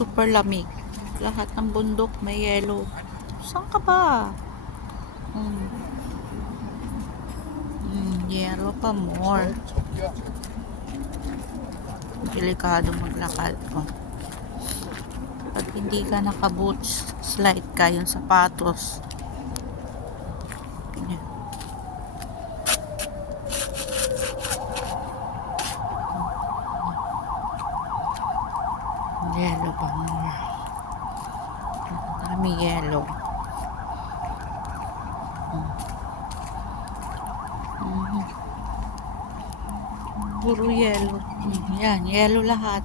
Super lamig. Lahat ng bundok may yellow. Saan ka ba? Yellow pa more. Delikado maglakad. Pag hindi ka naka-boots, slide ka yung sapatos. Yellow pa more. Dami yellow. Puro yellow. Yan, yellow lahat.